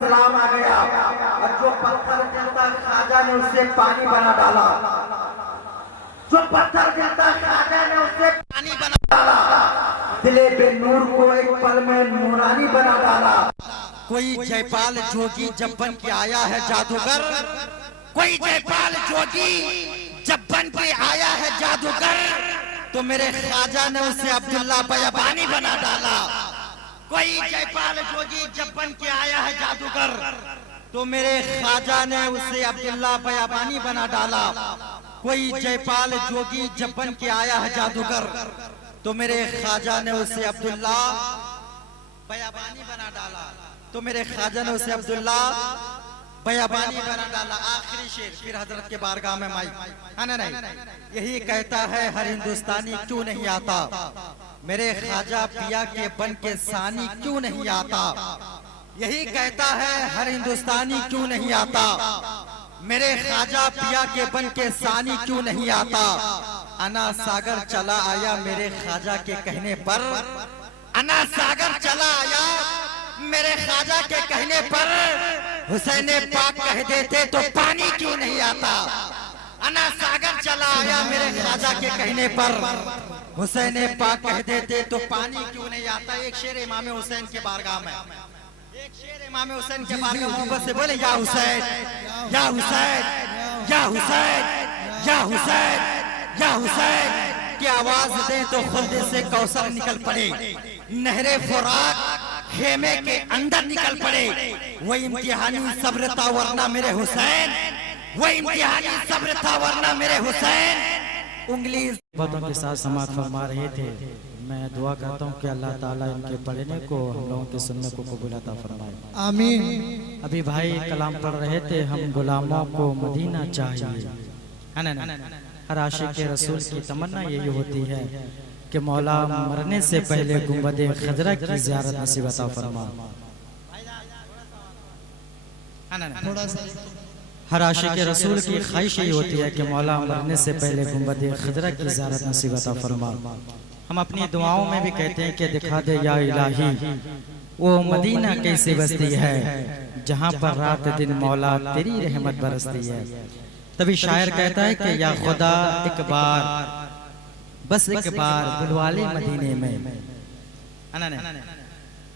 सलाम आ गया और जो पत्थर गिरता ख्वाजा ने उससे पानी बना डाला। जो पत्थर गिरता ख्वाजा ने उससे पानी बना डाला। दिले बेनूर को एक पल में नूरानी बना डाला। कोई जयपाल जोगी जब बन के आया है जादूगर, कोई जयपाल जोगी जब बन के आया है जादूगर, तो मेरे ख्वाजा ने उसे अब्दुल्ला बयाबानी बना डाला। कोई जयपाल जोगी जब बन के आया है जादूगर, तो मेरे ख्वाजा ने उसे अब्दुल्ला बयाबानी बना डाला। कोई जयपाल जोगी जब बन के आया है जादूगर, तो मेरे ख्वाजा ने उसे अब्दुल्ला बयाबानी बना डाला। तो मेरे ख्वाजा ने उसे अब्दुल्ला बयाबानी बना डाला। आखिरी शेर फिर हजरत के बारगाह में माई नहीं, यही कहता है हर हिंदुस्तानी क्यों नहीं आता, मेरे ख्वाजा पिया के बन के सानी क्यों नहीं आता। यही कहता है हर हिंदुस्तानी क्यों नहीं आता, मेरे ख्वाजा पिया के बन के सानी क्यों नहीं आता। अना सागर चला आया मेरे ख्वाजा के कहने पर, अना सागर चला आया मेरे ख्वाजा के कहने पर, हुसैन पाक कह देते तो पानी क्यों नहीं आता। अना सागर चला आया मेरे ख्वाजा के कहने पर, हुसैन पाक कह देते तो पानी क्यों नहीं आता। एक शेर इमाम हुसैन के बारगाह में, एक शेर इमाम हुसैन के बारगाह मोहब्बत से बोले, या हुसैन या हुसैन या हुसैन या हुसैन या हुसैन की आवाज दे तो खुल्द से कौसर निकल पड़े, नहरे फुरात खेमे के अंदर निकल पड़े। वो इम्तिहानी सब्र था वरना मेरे हुसैन, वो इम्तिहानी सब्र था वरना मेरे हुसैन। उंगली बातों के साथ समाप्त फरमा रहे थे। मैं दुआ करता हूँ कि अल्लाह ताला इनके पढ़ने को हम लोगों के सुनने को कबूल अता फरमाए, आमीन। अभी भाई कलाम पढ़ रहे थे, हम गुलामों को मदीना चाहिए, है ना। हर आशिक के रसूल की तमन्ना यही होती है कि मौला मरने से पहले गुंबद खजरा की ज़ियारत नसीब अता फरमा। हर आशिक के रसूल की ख्वाहिश यही होती है कि मौला मरने से पहले गुंबद खजरा की ज़ियारत नसीब अता फरमा। हम अपनी दुआओं में भी कहते हैं कि दिखा दे या इलाही वो मदीना कैसी बस्ती है जहाँ पर रात दिन मौला तेरी रहमत बरसती है। तभी शायर कहता है कि या खुदा एक बार, बस एक बार बुलवा ले मदीने में।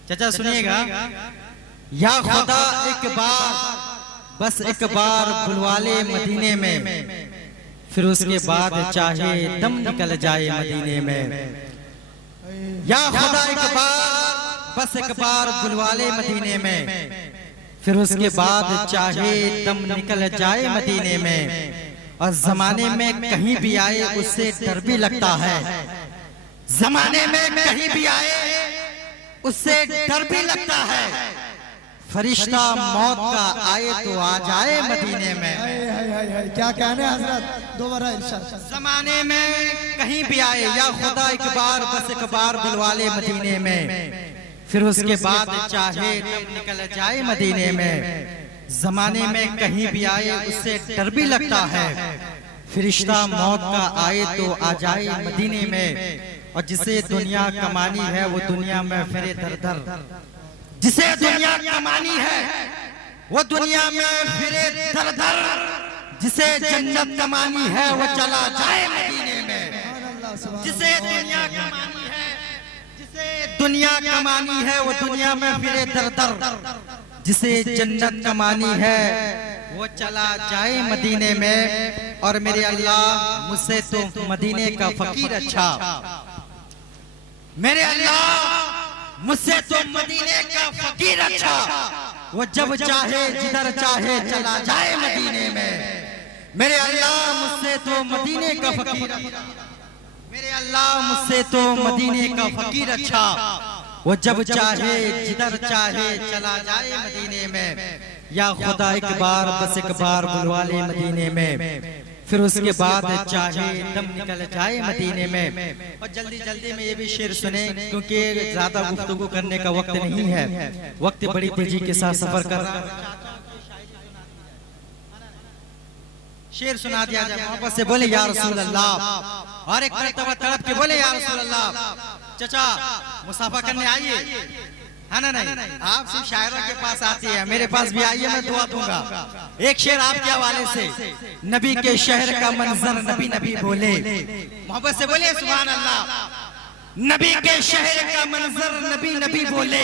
चाचा सुनिएगा, या खुदा एक बार, बस एक बार बुलवा ले मदीने में, फिर उसके बाद चाहे दम निकल जाए मदीने में। या खुदा एक बार, बस एक बार बुलवा ले मदीने में, फिर उसके बाद चाहे दम निकल जाए मदीने में। और जमाने में कहीं भी आए उससे डर भी लगता है, जमाने में कहीं भी आए उससे डर भी लगता है। फरिश्ता मौत का आए तो आ जाए मदीने में। क्या कहने हजरत, दोबारा इरशाद। जमाने में कहीं भी आए, या खुदा एक बार, बस एक बार बुलवा ले मदीने में, फिर उसके बाद चाहे दम निकल जाए मदीने में। जमाने में कहीं भी आए उससे डर भी लगता है, फरिश्ता मौत का आए तो आ जाए मदीने में। और जिसे दुनिया कमानी है वो दुनिया में फिरे दर दर, जिसे दुनिया कमानी है वो दुनिया में फिरे दर दर, जिसे जन्नत कमानी है वो चला जाए मदीने में। जिसे दुनिया कमानी है, जिसे दुनिया कमानी है वो दुनिया में फिरे दर दर, जिसे जन्नत कमानी है वो चला जाए मदीने में। और मेरे अल्लाह मुझसे तो मदीने का फकीर अच्छा, मेरे अल्लाह मुझसे तो मदीने का फकीर अच्छा, वो जब चाहे जिधर चाहे चला जाए मदीने में। मेरे अल्लाह मुझसे तो मदीने का फकीर, मेरे अल्लाह मुझसे तो मदीने का फकीर अच्छा, वो जब चाहे जिधर चाहे चला जाए मदीने में। या खुदा एक बार, बस एक बार बुलवा ले मदीने में, फिर उसके बाद चाहे दम निकल जाए मदीने में। और जल्दी जल्दी में ये भी शेर सुने क्योंकि ज्यादा गुफ्तगू करने का वक्त नहीं है, वक्त बड़ी तेजी के साथ सफर कर रहा है। शेर सुना दिया जाए, मोहब्बत से बोले या रसूल अल्लाह, और एक मरतबा तड़प के बोले या रसूल अल्लाह। चचा मुसाफा करने आइए, है ना नहीं? आप सिर्फ शायरों के पास आती है, मेरे पास भी आइए, मैं दुआ दूंगा। एक शेर आपके हवाले से, नबी के शहर का मंजर नबी नबी बोले, मोहब्बत से बोले सुभान अल्लाह। नबी के शहर का मंजर नबी नबी बोले,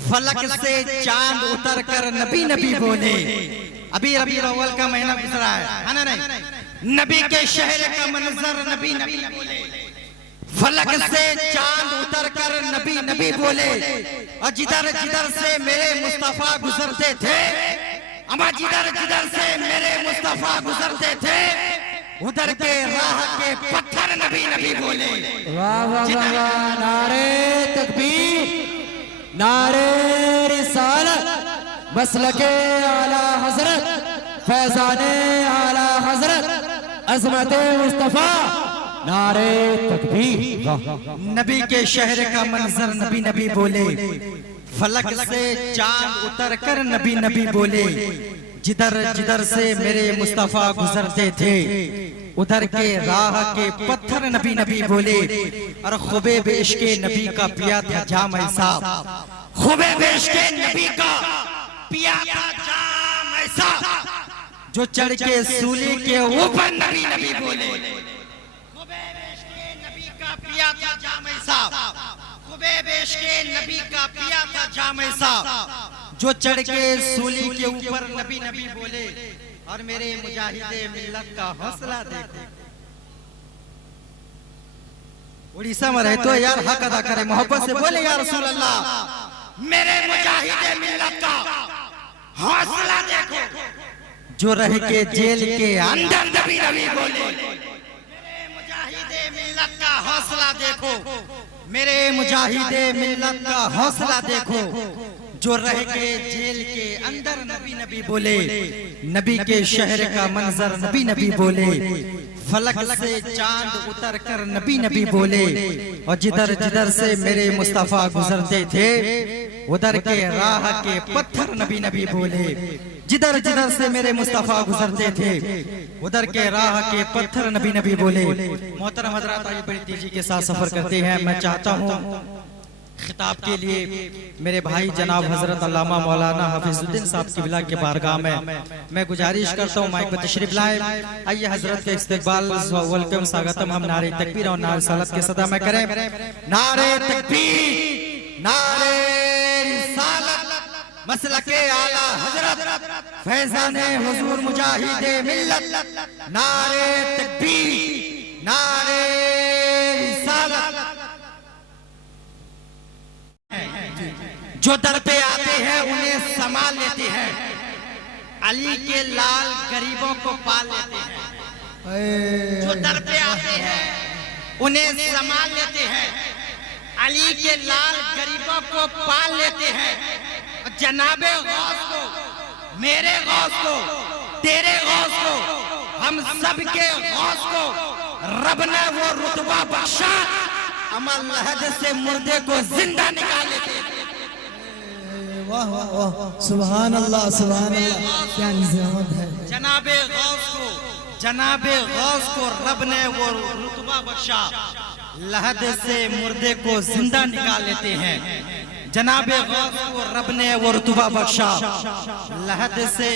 फलक से चांद उतर कर नबी नबी बोले। अभी रबीउल अव्वल का महीना गुजरा है ना नहीं? नबी के शहर का मंजर नबी नबी बोले, फलक से चांद उतर कर नबी नबी बोले। और जिधर जिधर से मेरे मुस्तफा गुजरते थे, अमा जिधर जिधर से मेरे मुस्तफा गुजरते थे, उधर के राह के पत्थर नबी नबी बोले। वाह वाह वाह, नारे तकबीर, नारे रिसालत, मसलके आला हजरत, फैजाने आला हजरत, अजमते मुस्तफा, नारे तकबीर। नबी के शहर का मंजर नबी नबी बोले, फलक से चांद उतर कर नबी नबी बोले। जिधर जिधर से मेरे मुस्तफा गुजरते थे, उधर के राह के पत्थर नबी नबी बोले। और खुबे बेश के नबी का पिया था जाम ऐसा, खुबे बेश के नबी का पिया था जाम ऐसा, जो चढ़ के सूली के ऊपर नबी नबी बोले। खुबे बेश के नबी का पिया था जाम ऐसा, खुबे बेश के नबी का पिया था जाम ऐसा, जो चढ़ के सूली के ऊपर नबी नबी बोले। और मेरे मुजाहिदे मिल्लत का हौसला देखो। उड़ीसा में रहे तो यार हक अदा करे, मोहब्बत से बोले या रसूल अल्लाह। मेरे मुजाहिदे मिल्लत का हौसला देखो, जो रह के जेल के अंदर नबी नबी बोले। मेरे मुजाहिदे मिल्लत का हौसला देखो, मेरे मुजाहिदे मिल्लत का हौसला देखो, जो रह के जेल के अंदर नबी नबी बोले। नबी के शहर का मंजर नबी नबी बोले, फलक से चांद उतर कर नबी नबी बोले। और जिधर जिधर से मेरे मुस्तफा गुजरते थे, उधर के राह के पत्थर नबी नबी बोले। जिधर जिधर से मेरे मुस्तफा गुजरते थे, उधर के राह के पत्थर नबी नबी बोले। मोहतरम हजरात, आइए बड़ी तेजी के साथ सफर करते हैं। मैं चाहता हूँ खिताब के लिए मेरे भाई जनाब हजरत अल्लामा मौलाना हफीजुद्दीन साहब किबला के बारगाह में मैं गुजारिश करता हूँ माइक पर तशरीफ लाए। आइए हजरत के इस्तकबाल, वेलकम, स्वागतम हम नारे तकबीर और नारे सलात के सदा में करें। नारे तकबीर, नारे रिसालत, मसलके आला हजरत, फैजाने हुजूर मुजाहिदे मिल्लत, नारे तकबीर, नारे रिसालत। जो दर पे आते हैं उन्हें संभाल लेते हैं, अली के लाल गरीबों को पाल लेते हैं। जो दर पे आते हैं उन्हें संभाल लेते हैं, अली के लाल गरीबों को पाल लेते हैं। जनाबे गौस को, मेरे गौस को, तेरे गौस को, हम सब के गौस को रब ने वो रुतबा बख्शा, अमल लहद से मुर्दे को जिंदा निकाल लेते हैं। वाह वाह वाह, सुभान अल्लाह, सुभान अल्लाह, क्या निज़ामत है। जनाबे गौस को रब ने वो रुतबा बख्शा, लहद से मुर्दे को जिंदा निकाल लेते हैं। जनाबे गौस को रब ने वो रुतबा बख्शा, लहद से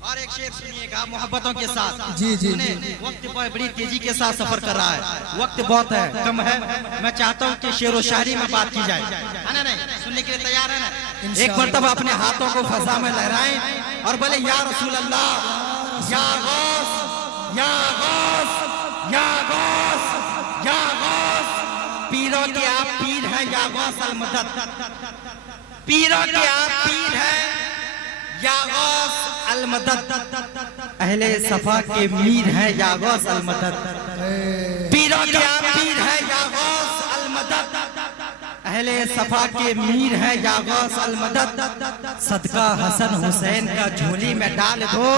और एक शेर सुनिएगा मोहब्बतों के साथ। जी जी जी। वक्त बड़ी तेजी के साथ सफर कर रहा है, वक्त बहुत है, कम है। मैं चाहता हूँ कि शेर व शायरी में बात की जाए, है ना नहीं? सुनने के लिए तैयार है ना? एक मरतबा अपने हाथों को फजा में लहराएं और बोले या रसूल अल्लाह, या गौस, या गौस, या गौस, या गौस। पीरों के आप पीर हैं या गौस अल मदद, पीरों के आप पीर हैं या गौस अल मदद। अहले सफा के मीर है या गौस अल मदद, पीरों के आप पीर है या गौस अल मदद। अहले सफा के मीर है या गौस अल मदद। सदका हसन हुसैन का झोली में डाल दो,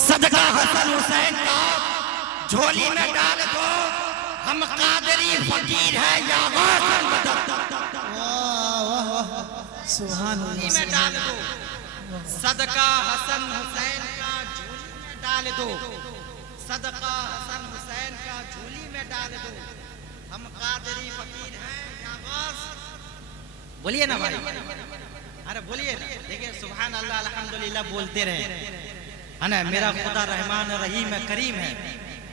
सदका हसन हुसैन का झोली में डाल दो। हम कादरी फकीर है या गौस अल मदद। सुभान अल्लाह, में डाल दो, सदका हसन हुसैन का झोली में डाल दो, सदका हसन हुसैन का झोली में डाल दो। हम कादरी फकीर हैं या बस। बोलिए ना भाई, अरे बोलिए ना। देखिए सुभान अल्लाह अल्हम्दुलिल्लाह बोलते रहे, है ना। मेरा खुदा रहमान रहीम है, करीम है।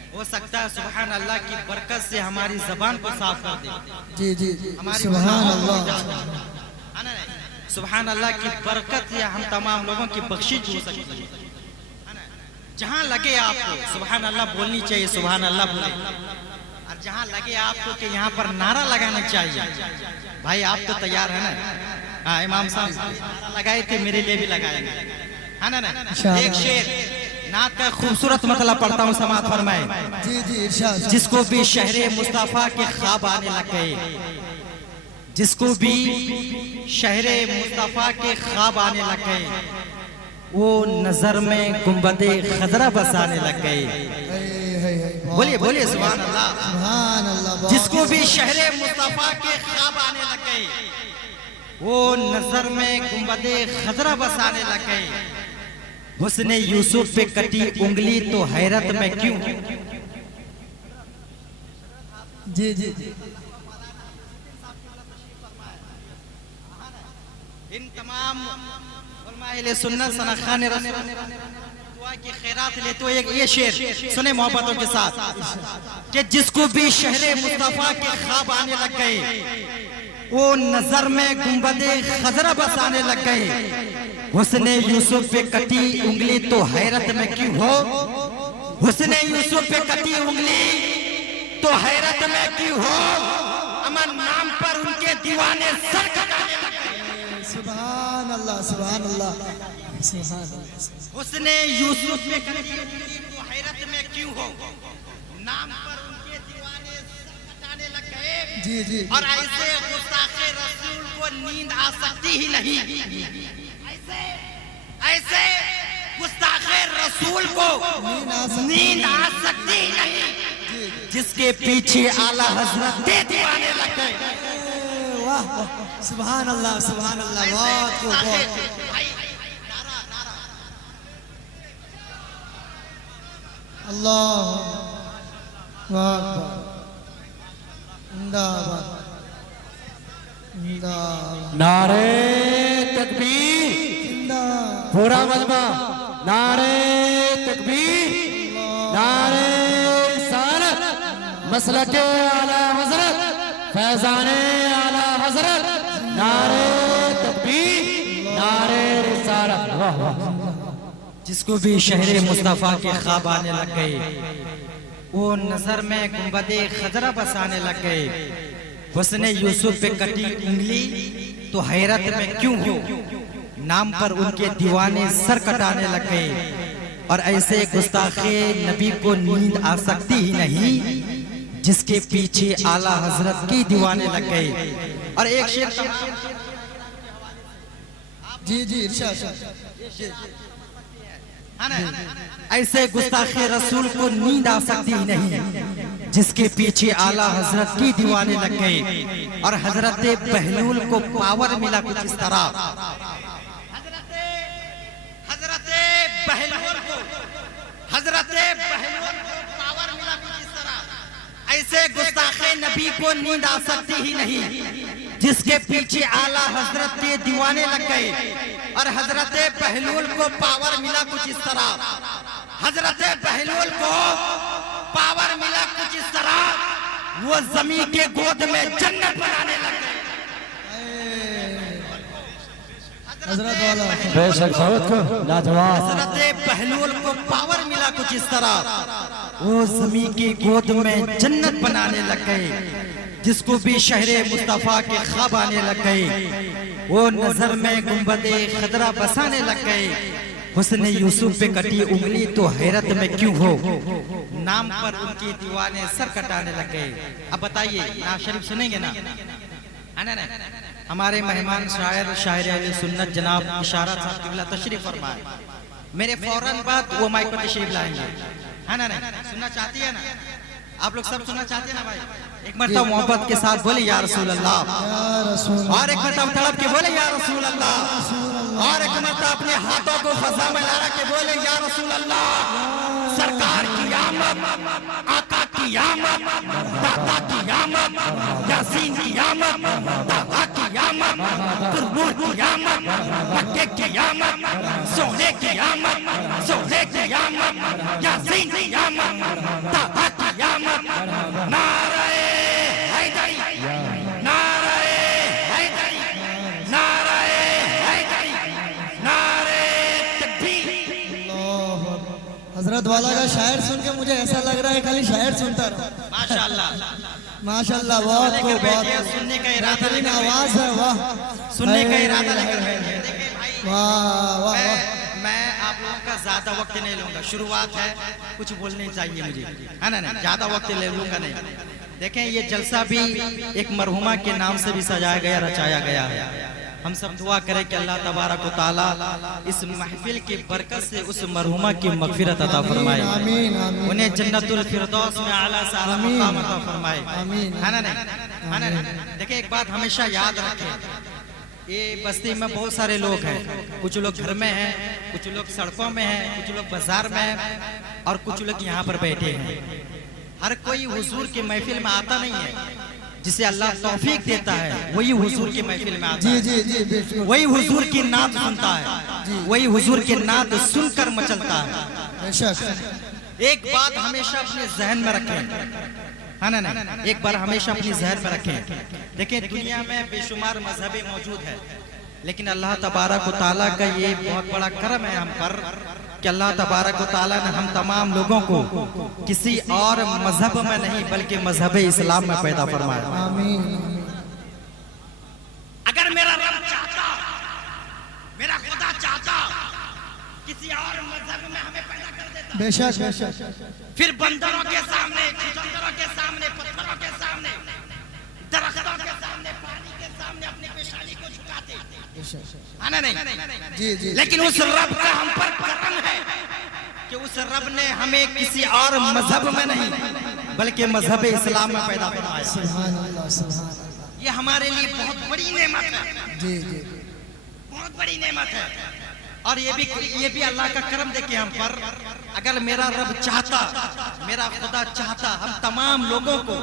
हो सकता है सुभान अल्लाह की बरकत से हमारी जबान को साफ कर दे। जी जी हमारी सुभान गुनाहों को अल्लाह। है ना। सुभान अल्लाह की बरकत से हम तमाम लोगों की बख्शिश हो सकती है। जहाँ लगे आपको सुभान अल्लाह बोलनी चाहिए, सुभान अल्लाह बोले। और जहाँ लगे आपको कि यहाँ पर नारा लगाना चाहिए, भाई आप तो तैयार है ना। हाँ इमाम साहब नारा लगाए थे, मेरे लिए भी लगाएंगे, है ना। एक शेर नात का खूबसूरत मतलब पढ़ता हूँ, समाअत फरमाए। जी जी इरशाद। जिसको भी शहरे मुस्तफा के ख्वाब आने लग गए, जिसको भी शहरे मुस्तफा के ख्वाब आने लग गए, वो नजर में गुंबदे खजरा बसाने लग गए। बोलिए बोलिए सुभान अल्लाह। सुभान अल्लाह। जिसको भी शहरे मुस्तफा के ख्वाब आने लग गए, वो नजर में गुंबदे खजरा बसाने लग गए। हुस्ने यूसुफ पे कटी उंगली तो हैरत में क्यों। जी जी जी इन तमाम उलमाए सुन्नत सनखान रसूल दुआ की खैरात लेते हुए एक ये शेर सुने मोहब्बतों के साथ कि जिसको भी शहरे मुस्तफा के ख्वाब आने लग गए, वो नजर में गुंबदे खजरा बसाने लग गए। हुस्ने यूसुफ पे कटी उंगली तो हैरत में क्यों हो। हुस्ने यूसुफ पे कटी उंगली तो हैरत में क्यों हो। अमन नाम पर उनके दीवाने सर कटाने लग गए। सुभान अल्लाह सुभान अल्लाह सुभान अल्लाह। उसने यूसुफ में कटी उंगली तो हैरत में क्यों हो। नाम पर उनके दीवाने सर कटाने लग गए। जी जी और ऐसे गुस्ताखे रसूल को नींद आ सकती ही नहीं। ऐसे गुस्ताखे रसूल को नींद आ सकती ही नहीं, जिसके पीछे आला हजरत दे दीवाने लग गए। वाह सुभान अल्लाह सुभान अल्लाह। बहुत खूब बहुत। अल्लाह वाह जिंदाबाद जिंदाबाद। नारे तकबीर, जिंदाबाद। पूरा मजमा नारे तकबीर, नारे रिसालत, मसलके आला हजरत, फैजाने आला हजरत, नारे तकबीर, नारे रिसालत। वाह वाह। जिसको भी शहरे मुस्तफा के ख्वाब आने लग गए, वो नजर में गुंबदे खजरा बसाने लग गए। हुस्ने यूसुफ पे कटी उंगली तो हैरत में क्यों हो। नाम पर उनके दीवाने सर कटाने लग गए। और ऐसे गुस्ताखे नबी को नींद आ सकती ही नहीं, जिसके पीछे आला हजरत की दीवाने लग गए। और एक शेर जी जी इरशाद। ऐसे गुस्ताखे रसूल को नींद आ सकती ही नहीं, जिसके पीछे आला हजरत की दीवाने लग गए। और हजरत बहलूल को पावर मिला कुछ इस तरह। हजरत बहलूल को पावर मिला कुछ इस तरह। ऐसे गुस्ताखे नबी को नींद आ सकती ही नहीं, जिसके पीछे आला हजरत के दीवाने लग गए। और हजरत बहलूल को पावर मिला कुछ इस तरह। हजरत बहलूल को पावर मिला कुछ इस तरह, वो जमीन के गोद में जन्नत बनाने लग गए। हजरत वाला बेशक बहुत को लाजवाब। हजरत बहलूल को पावर मिला कुछ इस तरह, वो जमीन की गोद में जन्नत बनाने लग गए। जिसको भी शहरे मुस्तफा के ख्वाब आने लग गए, वो नजर में गुंबदे खदरा बसाने लग गए। हुस्ने यूसुफ पे कटी उंगली तो हैरत में क्यों हो। नाम पर उनके दीवाने सर कटाने लग गए। अब बताइए नाज शरीफ सुनेंगे ना, है ना। हमारे मेहमान शायर अहले सुन्नत जनाब इशारत साहब किबला तशरीफ फरमाए। मेरे फौरन बाद वो माइक पर तशरीफ लाएंगे, है ना। सुनना चाहती है ना आप लोग, सब सुनना चाहते हैं ना भाई। एक मरतबा मोहब्बत के साथ बोले या रसूल अल्लाह। और एक मरतबा तड़प के बोले या रसूल अल्लाह। और एक मरतबा अपने हाथों को फजा में ला के बोले या रसूल अल्लाह। सरकार की आमद, आका की की आमद, दाता की आमद, यासीन की आमद, ताहा की आमद, नूर की आमद, मक्के की आमद, सोने की आमद, सोने की आमद, यासीन की आमद, ताहा की आमद। नारे हैदरी, नारे हैदरी, नारे हैदरी, नारे तकबीर। हजरत वाला का शायर सुन के मुझे ऐसा लग रहा है खाली शायर सुनता रहा। माशाल्लाह, माशाल्लाह, बहुत लेकर खूब, बहुत बैठिए, सुनने का इरादा बेहतरीन लेकर आवाज है, वाह, सुनने का हाय, इरादा हाय, लेकर हाय, बैठिए। देखिए भाई, वाह वाह वाह। मैं आप लोगों का ज्यादा वक्त नहीं लूंगा, शुरुआत है, कुछ बोलने चाहिए मुझे, है ना? नहीं, ज्यादा वक्त ले लूंगा नहीं। देखें, ये जलसा भी एक मरहुमा के नाम से भी सजाया गया, रचाया गया है। हम सब दुआ करें कि अल्लाह तबारक व तआला इस महफिल की बरकत से उस मरहुमा की मगफिरत अता फरमाए, आमीन आमीन। उन्हें जन्नतुल फिरदौस में आला से आला आमीन। मकाम अता फरमाए, आमीन। है ना? नहीं, है ना? नहीं। देखिए, एक बात हमेशा याद रखें, ये बस्ती में बहुत सारे लोग हैं, कुछ लोग घर में हैं, कुछ लोग सड़कों में हैं, कुछ लोग बाजार में हैं और कुछ लोग यहाँ पर बैठे हैं। हर कोई हुजूर की महफिल में आता नहीं है, जिसे अल्लाह तौफीक देता है वही हुजूर की महफिल में आता जी है, जी जी, बिल्कुल, वही हुजूर की नात सुनता है, वही हुजूर की नात सुनकर मचलता है। बेशक। एक बात हमेशा अपने जहन में रखें, है ना? नहीं, एक बार हमेशा अपनी जहन में रखें। देखिए, दुनिया में बेशुमार मजहबें मौजूद है, लेकिन अल्लाह तबारक व तआला का ये बहुत बड़ा करम है हम पर कि अल्लाह तबारक व तआला ने हम तमाम लोगों को किसी और मजहब में नहीं बल्कि मजहब इस्लाम में पैदा फरमाया। आमीन। अगर मेरा रब चाहता, मेरा खुदा चाहता, किसी और मजहब में हमें पैदा कर देता, बेशक बेशक। फिर बंदरों के सामने, चुचंदरों के सामने, पत्थरों के सामने, दरख्तों के सामने, पानी के सामने अपनी पेशानी को झुकाते, है ना? नहीं, जी जी। लेकिन उस रब का हम पर करम है कि उस रब ने हमें किसी और मजहब में नहीं बल्कि मजहब इस्लाम में पैदा फरमाया। सुभान अल्लाह, सुभान अल्लाह। ये हमारे लिए बहुत बड़ी नेमत है, जी जी। बहुत बड़ी नेमत है। और ये भी अल्लाह का करम देखिए हम पर, अगर मेरा रब चाहता, मेरा खुदा चाहता, हम तमाम लोगों को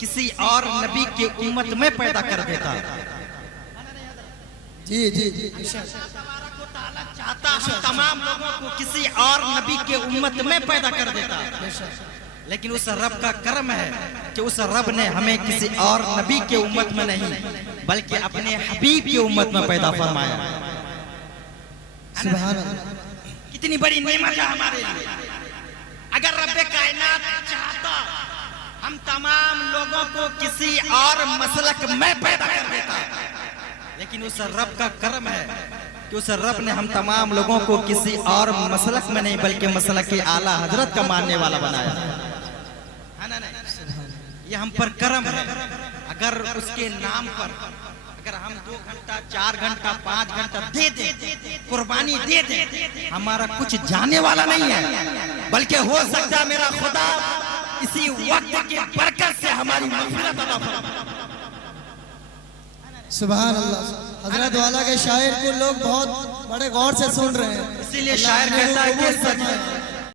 किसी और नबी के उम्मत में पैदा कर देता। जी जी जी, बेशक। चाहता हम तमाम लोगों को किसी और नबी के उम्मत में पैदा कर देता, लेकिन उस रब का करम है कि उस रब ने हमें किसी और नबी के उम्मत में नहीं बल्कि अपने हबीब की उम्मत में पैदा फरमाया। सुभान अल्लाह। कितनी बड़ी नेमत है हमारे लिए। अगर रब्बे कायनात चाहता, हम तमाम लोगों को किसी और मसलक में पैदा कर देता, लेकिन उस रब का करम है कि उस रब ने हम तमाम लोगों को किसी और मसलक में नहीं बल्कि मसलक के आला हजरत का मानने वाला बनाया, है ना? नहीं, ये हम पर करम है। अगर उसके नाम पर अगर हम 2 घंटा 4 घंटा 5 घंटा दे दे, कुर्बानी दे दे, हमारा कुछ जाने वाला नहीं है, बल्कि हो सकता है मेरा खुदा इसी वक्त की बरकत से हमारी मग़फ़िरत अता फरमाए। सुभान अल्लाह। हजरत वाला के शायर को लोग बहुत बड़े गौर से सुन रहे हैं, इसीलिए शायर कहता है कि